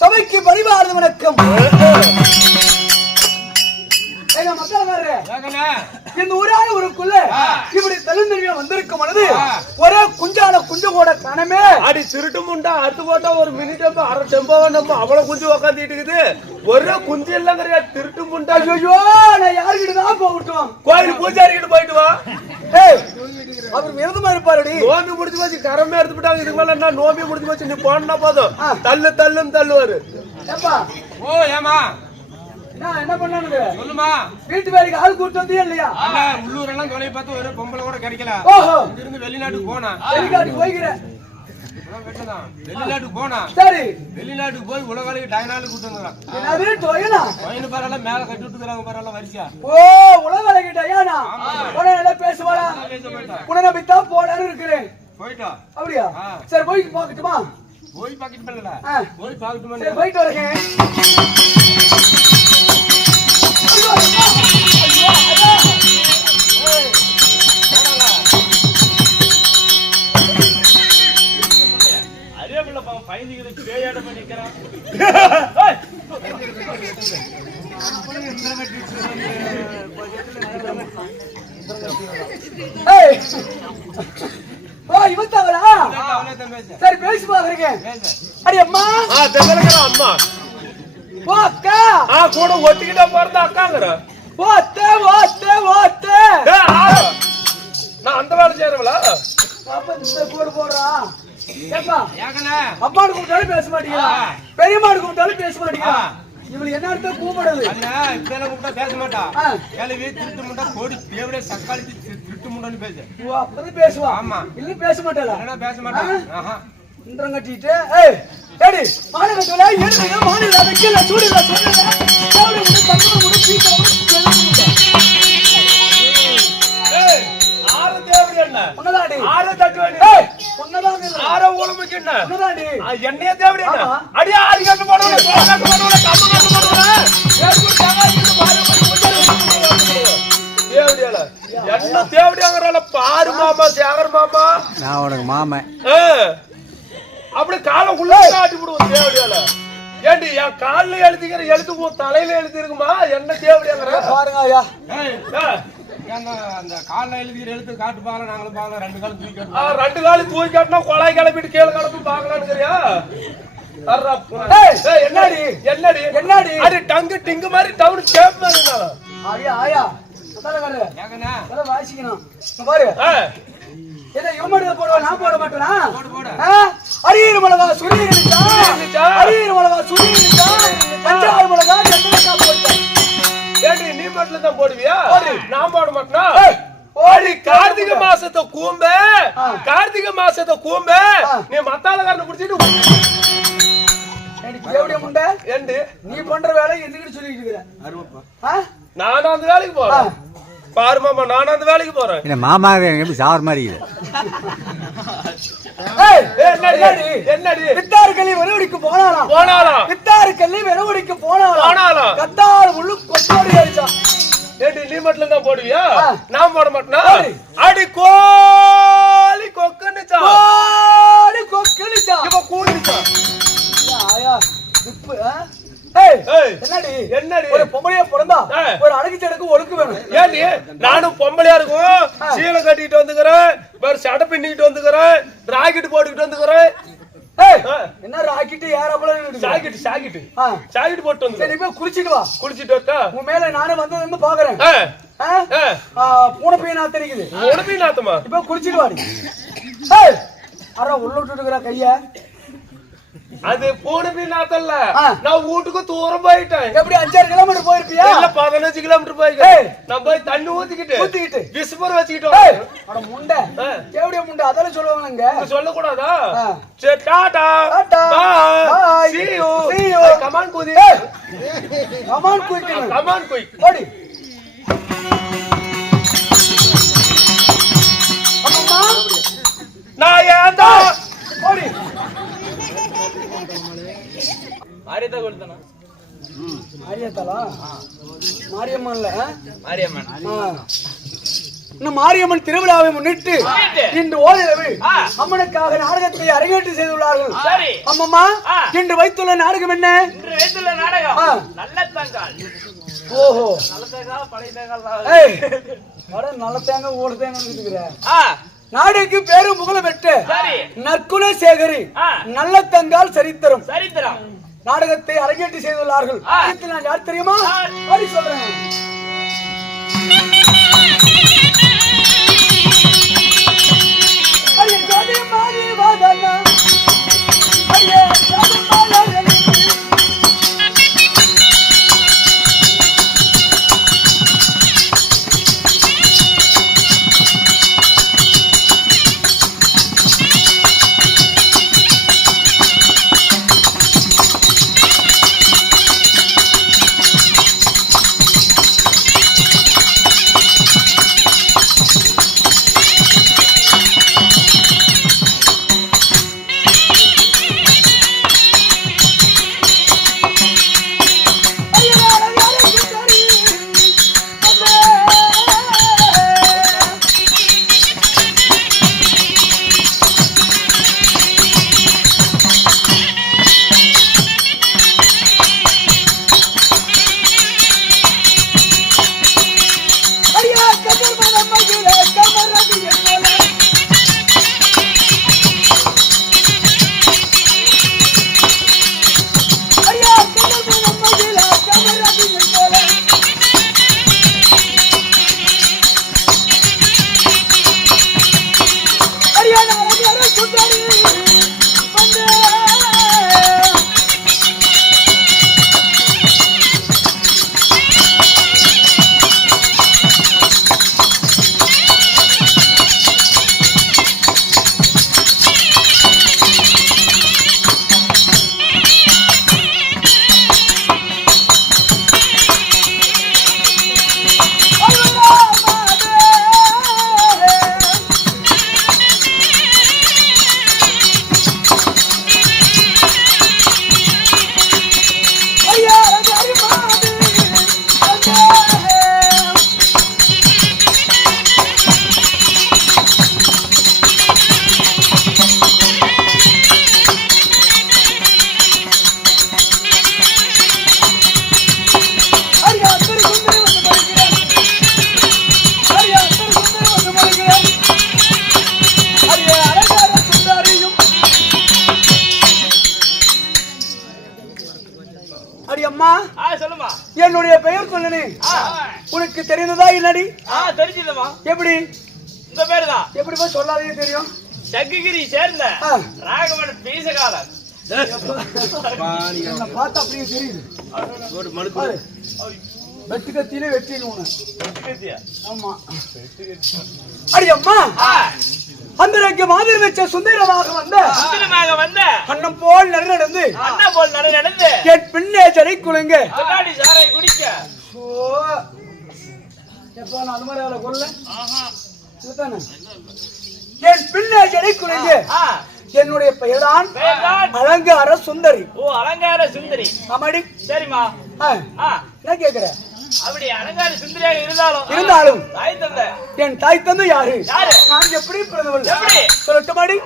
சபைக்கு பணிவார்ந்த வணக்கம். இந்த ஊரான ஊருக்குள்ள இப்படி தெலுந்தெளிவா வந்திருக்கும் பொழுது ஒரே குஞ்சான குஞ்சு கூட கணமே அடி திருட்டு முண்டா அத்து போட்டா ஒரு மினி டெம்போ அரை டெம்போ நம்ம அவ்வளவு குஞ்சு உக்காந்துட்டு இருக்குது. ஒரே குஞ்சு இல்லங்கிறியா திருட்டு முண்டா. ஐயோ நான் யாருக்கிட்ட தான் போகட்டும்? கோயில் பூஜாரி கிட்ட போயிட்டு வா. அவர் விரதமா இருப்பாருடி. நோம்பி முடிச்சு போச்சு கரமே எடுத்து விட்டாங்க. இதுக்கு மேல என்ன நோம்பி முடிச்சு போச்சு நீ போனா போதும் தள்ளு தள்ளுன்னு தள்ளுவாரு. ஓ ஏமா என்ன பண்ணானுங்க சொல்லுமா? வீட்டு வேலைக்கு ஆள் கூட்டு வந்தியா இல்லையா? உள்ளூர் எல்லாம் தொலை பார்த்து ஒரு பொம்பளை கூட கிடைக்கல. ஓஹோ இருந்து வெளிநாட்டுக்கு போனா. வெளிநாட்டுக்கு போய்க்கிறேன். வெளிநாட்டுக்கு போனா சரி வெளிநாட்டுக்கு போய் உலகாலுக்கு டயனாலுக்கு கூட்டு வந்துறான். என்னது டயனா? பையனு பாரால மேல கட்டி விட்டுறாங்க பாரால வரிசையா. ஓ உலகாலுக்கு டயனா? உடனே என்ன பேசுவாரா? உடனே நம்பித்தா போடான்னு இருக்கிறேன். போய்டா. அப்படியா? சரி போய் பார்க்கட்டுமா? போய் பாக்கெட் பண்ணல. போய் பாக்கட்டுமா? சரி போயிட்டு வரேன். சரி பேசி பாக்குறேன். அடி அம்மா அம்மா அக்கா கூட ஒட்டிக்கிட்டா போறத அக்காங்கிற நான் அந்த வேலை செய்யறவளா போடுறா. அம்மாடு கூப்பிட்டாலும் பேச மாட்டீங்களா? பெரியமாடு கூப்பிட்டாலும் பேச மாட்டீங்களா? இவளுக்கு என்ன அர்த்தம் கூப்பிடுறது? பேச மாட்டா. திருட்டு முண்டா கோடி தேவைய சக்காளி திருட்டு முண்டான்னு பேசு. அப்பதான் பேசுவா. ஆமா இன்னும் பேச மாட்டாளா? பேச மாட்டா. கட்டிட்டு ஏடி மாநிலத்துல ஏழுங்க மாநில வைக்கல சூடில சொன்னல சாவுல முடி தக்குல முடி பீட்ட ஆறு தேவடி என்ன உன்னதாடி ஆறு தட்டுவடி உன்னதாடி ஆறு ஊளமுக்கு என்ன உன்னதாடி எண்ணெய தேவடி என்ன அடி ஆறு கட்டு போடுவல சோறு கட்டு போடுவல கம்ம கட்டு போடுவல ஏறு தகாயிட்டு பாரு தேவடியால என்ன தேவடிங்கறல பாரு மாமா சேகர் மாமா நான் உனக்கு மாமா அப்படி காலை உள்ள காட்டி விடுவோம் தேவடியால. ஏண்டி என் கால்ல எழுதிக்கிற எழுத்து போ தலையில எழுதி இருக்குமா என்ன தேவடியாங்கிற பாருங்க ஐயா. அந்த கால்ல எழுதிக்கிற எழுத்து காட்டு பாக்கல நாங்களும் பாக்கல ரெண்டு காலம் தூக்கி காட்டு. ரெண்டு காலம் தூக்கி காட்டினா கொலாய் கிளப்பிட்டு கீழே கிளப்பி பாக்கலான்னுக்கிறியா? என்னடி என்னடி என்னடி அது டங்கு டிங்கு மாதிரி டவுன் ஷேப் மாதிரி ஐயா ஐயா அதான் வாசிக்கணும் பாரு. என்ன இவமடுல போடுவா நான் போட மாட்டேனா? அரியர் மிளகா சுரி இருந்துச்சா அரியர் மிளகா சுரி இருந்துச்சா பஞ்சாறு மிளகா எத்தனை போடுச்சா? ஏடி நீ மட்டும் தான் போடுவியா? நான் போட மாட்டேனா? ஓடி கார்த்திகை மாசத்தை கூம்பே கார்த்திகை மாசத்தை கூம்பே நீ மத்தாளக்காரனை புடிச்சிட்டு தேவடிய முண்டை ஏண்டி நீ பண்ற வேலை எதுக்கிட்டு சொல்லிட்டு இருக்கிற? நானும் அந்த வேலைக்கு போறேன் பாரு மாமா நானும் அந்த வேலைக்கு போறேன். என்ன மாமாவே எப்படி சாவர் மாதிரி என்னடி வித்தாறு கல்லி வெறுவடிக்கு போனாலாம் வித்தாறு கல்லி வெறுவடிக்கு போனாலாம் கத்தாறு முள்ளு கொத்தோடி அடிச்சா. ஏண்டி நீ மட்டும் தான் போடுவியா? நான் போட மாட்டேனா? அடி கோலி கொக்கனுச்சா கோலி கொக்கனுச்சா இவ கூடிச்சா ஆயா உப்பு என்னடி என்னடி ஒரு பொம்பளையா பிறந்தா ஒரு அழகு சடக்கு ஒழுக்கு வேணும். ஏண்டி நானும் பொம்பளையா இருக்கும் சீலை கட்டிட்டு வந்துக்கிறேன் வேற சடை பின்னிட்டு வந்துக்கிறேன் ராக்கெட் போட்டுக்கிட்டு வந்துக்கிறேன். என்ன ராக்கெட் யாரப்பல ஜாக்கெட் ஜாக்கெட் ஜாக்கெட் போட்டு வந்து சரி போய் குளிச்சிட்டு வா. குளிச்சிட்டு வரட்டா? உன் மேல நானே வந்து பாக்குறேன். பூனை பையன் நாத்து தெரியுது. பூனை பையன் நாத்தமா? இப்ப குளிச்சிட்டு வாடி. அரை உள்ள விட்டுட்டுக்கிற கைய அது பூனை பையன் நாத்தல்ல நான் வீட்டுக்கு தூரம் போயிட்டேன். எப்படி 5-6 கிலோமீட்டர் போயிருப்பியா? இல்ல 15 கிலோமீட்டர் போயிட்டேன். நான் போய் தண்ணி ஊத்திக்கிட்டு விஸ்பர் வச்சுக்கிட்டோம். அட முண்டை எப்படியா முண்டை அதெல்லாம் சொல்லுவாங்க சொல்ல கூடாதா? சரி tata bye see you come on குதி கமான் குயிக் கமான் குயிக் ஓடி. அம்மா நான் ஏண்டா ஓடி மாரியத்தா கொடுத்தனா? மாரியத்தாளா? மாரியம்மன்ல மாரியம்மன் இன்னும் மாரியம்மன் திருவிழாவை முன்னிட்டு இன்று ஓரிரவு அம்மனுக்காக நாடகத்தை அரங்கேற்றம் செய்துள்ளார்கள். அம்மம்மா இன்று வைத்துள்ள நாடகம் என்ன? இன்று வைத்துள்ள நாடகம் நல்ல தங்கால். ஓஹோ, நல்ல தேங்காய் பழைய தேங்காய். ஏய் வட நல்ல தேங்காய் ஓடு தேங்காய் இருக்குற நாடுக்கு பேரும் புகழும் பெற்ற நற்குண சேகரி நல்ல தங்கால் சரித்திரம் நாடகத்தை அரங்கேற்றம் செய்துள்ளார்கள். நான் யார் தெரியுமா? அப்படி சொல்றேன். என்னுடைய பெயர் சொல்லனே உனக்கு தெரிந்ததா இல்லடி? தெரிஞ்சதுமா. எப்படி இந்த பேரு தான்? எப்படி போய் சொல்லாதே தெரியும். சங்ககிரி சேர்ந்த ராகவன் பீசகாரன். பார்த்தா அப்படியே தெரியுது. வெட்டுக்கத்திலே வெட்டிடுவோம். ஆமா. அடி அம்மா, அந்தரக்கு மாதிரி வச்ச சுந்தரமாக வந்த அண்ணன் போல் நடந்து என் பின்னே ஜடை குலுங்க சாரை குடிக்க. அது மாதிரி அவளை கொல்ல என் பின்னே ஜடை குலுங்க. என்னுடைய பெயர்தான் அலங்கார சுந்தரி. ஓ, அலங்கார சுந்தரி. ஆமாடி. சரிமா. என்ன கேக்குற? அப்படி அலங்கார சுந்தரியாக இருந்தாலும் தாய் தந்தை என் தாய் தந்தை யாரு? நான் எப்படி பிறந்தவள் சொல்லட்டுமாடி?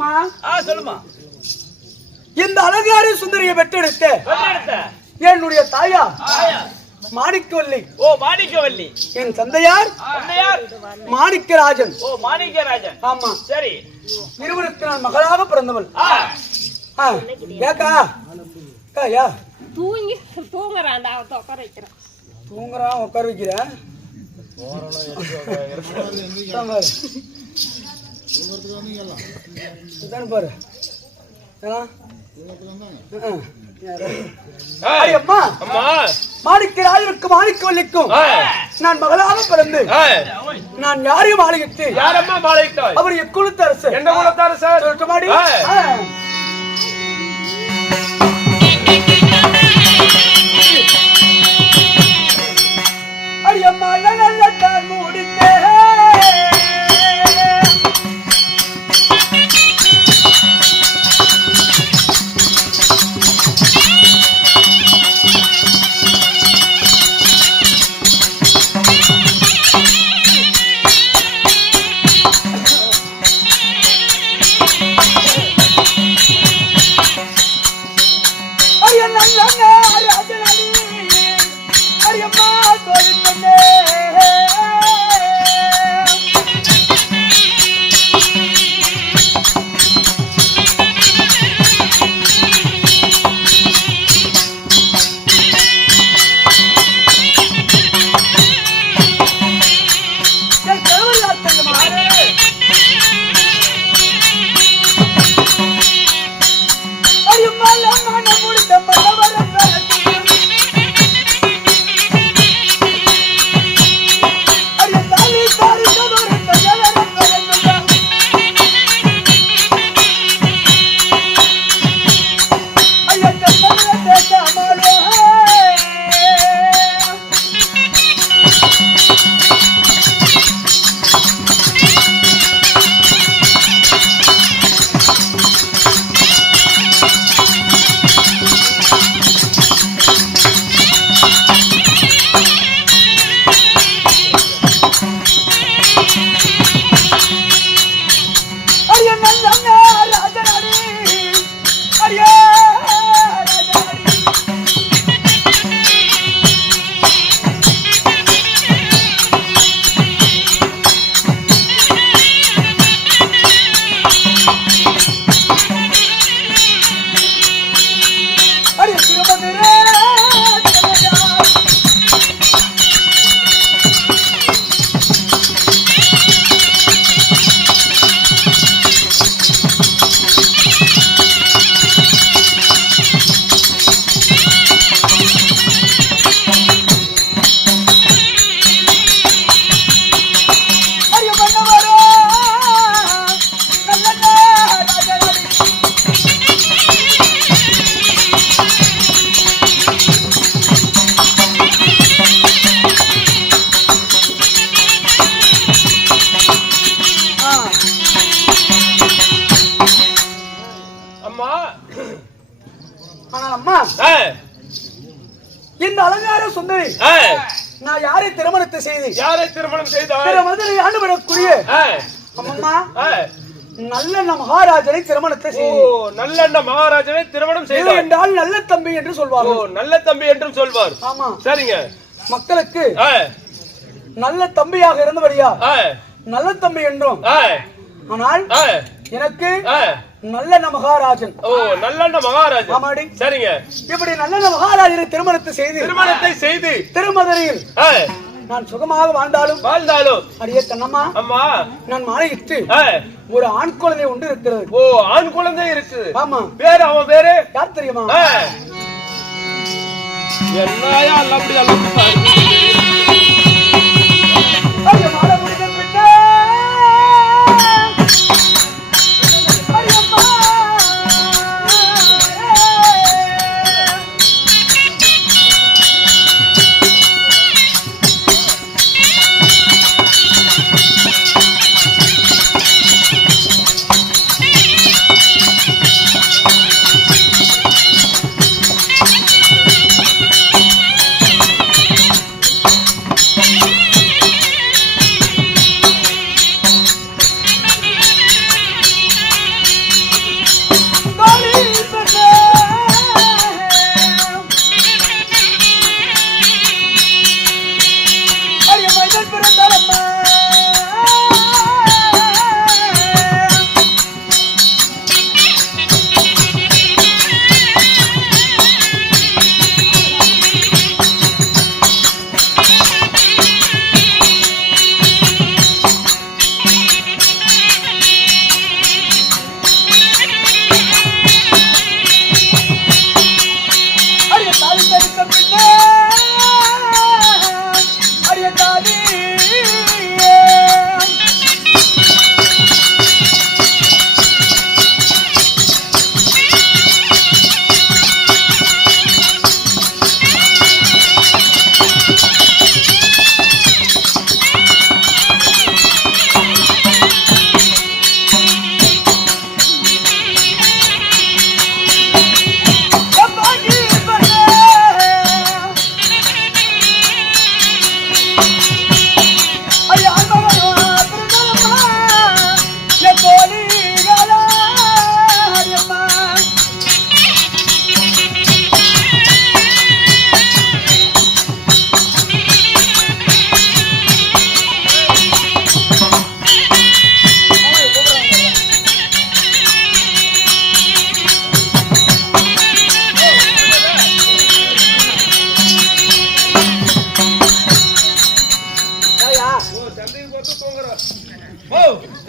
அம்மா சொல்லுமா. இந்த அலங்காரி சுந்தரியை பெற்றெடுத்த பெற்றெடுத்த என்னுடைய தாயார் தாயார் மாணிக்கவல்லி. ஓ மாணிக்கவல்லி. என் தந்தையார் தந்தையார் மாணிக்கராஜன். ஓ மாணிக்கராஜன். ஆமா. சரி. இருவருக்கு நான் மகளாக பிறந்தவள். ஏக்கா யா தூங்குறான் உட்கார வைக்கிறேன். தூங்குறான் உட்கார வைக்கிறேன். பாரு மாணிக்கராஜனுக்கு மாணிக்கவல்லிக்கும் நான் மகளாக பிறந்து நான் யாரையும் மாளிகிட்டு யாரம்மா மாளிகிட்டாய்? அவர் எக்குலத்து அரசர். என்ன குலத்து அரசர்? சொல்லட்டுமாடி? அடியம்மா நல்ல தான் மூடித்தேன். இந்த அலங்கார சுந்தரி நான் யாரை திருமணத்தை செய்து யாரை திருமணம் செய்தார்? மதுரை ஆண்டுபடக்கூடிய அம்மா நல்லெண்ண மகாராஜனை திருமணத்தை செய்து. நல்லெண்ண மகாராஜனை திருமணம் செய்தார் என்றால் நல்ல தம்பி என்று சொல்வார். நல்ல தம்பி என்றும் சொல்வார். ஆமா. சரிங்க. மக்களுக்கு நல்ல தம்பியாக இருந்தபடியா நல்ல தம்பி என்றும். ஆனால் எனக்கு நல்லெண்ண மகாராஜன். நல்லெண்ண மகாராஜன். ஆமாடி. சரிங்க. இப்படி நல்லெண்ண மகாராஜனை திருமணத்தை செய்து திருமதுரையில் நான் சுகமாக வாழ்ந்தாலும் அடியே கண்ணம்மா அம்மா நான் மாலையிட்டு ஒரு ஆண் குழந்தை ஒன்று இருக்கிறது. ஆண் குழந்தை இருக்கு. ஆமா. பேரு அவன் பேரு யார் தெரியுமா? என்னையா அப்படி மாலை முடிந்த பின்னே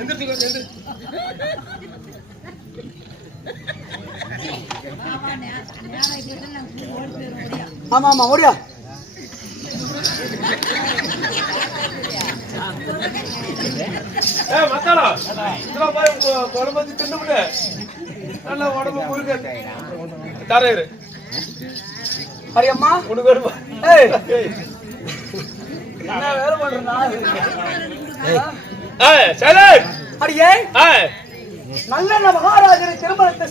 எந்திரிச்சு எந்திரி. ஆமா ஆமா ஓடியா. மத்தாளா இதெல்லாம் போய் குழம்பு தின்னு நல்லா உடம்பு முழுக்க தரையிரு. அரியம்மா உனக்கு வருமா? என்ன வேலை பண்றா? சைலண்ட். அடியே நல்ல மகாராஜரை திருமணத்தை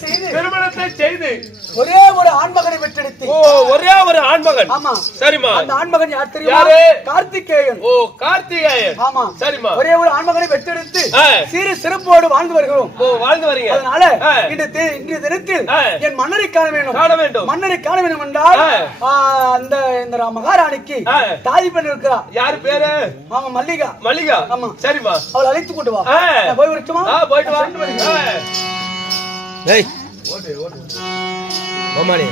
செய்து ஒரே ஒரு ஆண்மகனை பெற்றெடுத்து. ஓ, ஒரே ஒரு ஆண்மகன். ஆமா சரிம்மா. அந்த ஆண்மகன் யார் தெரியுமா? கார்த்திகேயன். ஓ, கார்த்திகேயன். ஆமா சரிம்மா. ஒரே ஒரு ஆண்மகனை பெற்றெடுத்து சீரு சிறப்போடு வாழ்ந்து வருகிறோம். ஓ, வாழ்ந்து வரீங்க. அதனால இன்றைய தினத்தில் என் மன்னரை காண வேண்டும். மன்னரை காண வேண்டும் என்றால் அந்த இந்த மகாராணிக்கு தாய் பெண் இருக்கிறா. யாரு பேரு? ஆமா மல்லிகா. மல்லிகா. ஆமா சரிம்மா. அவளை அழைத்து கொண்டு வா. போய் வரட்டுமா? போயிட்டு வா. ஏய் ஓடு ஓமானி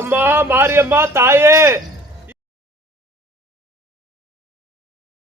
அம்மா மாரியம்மா தாயே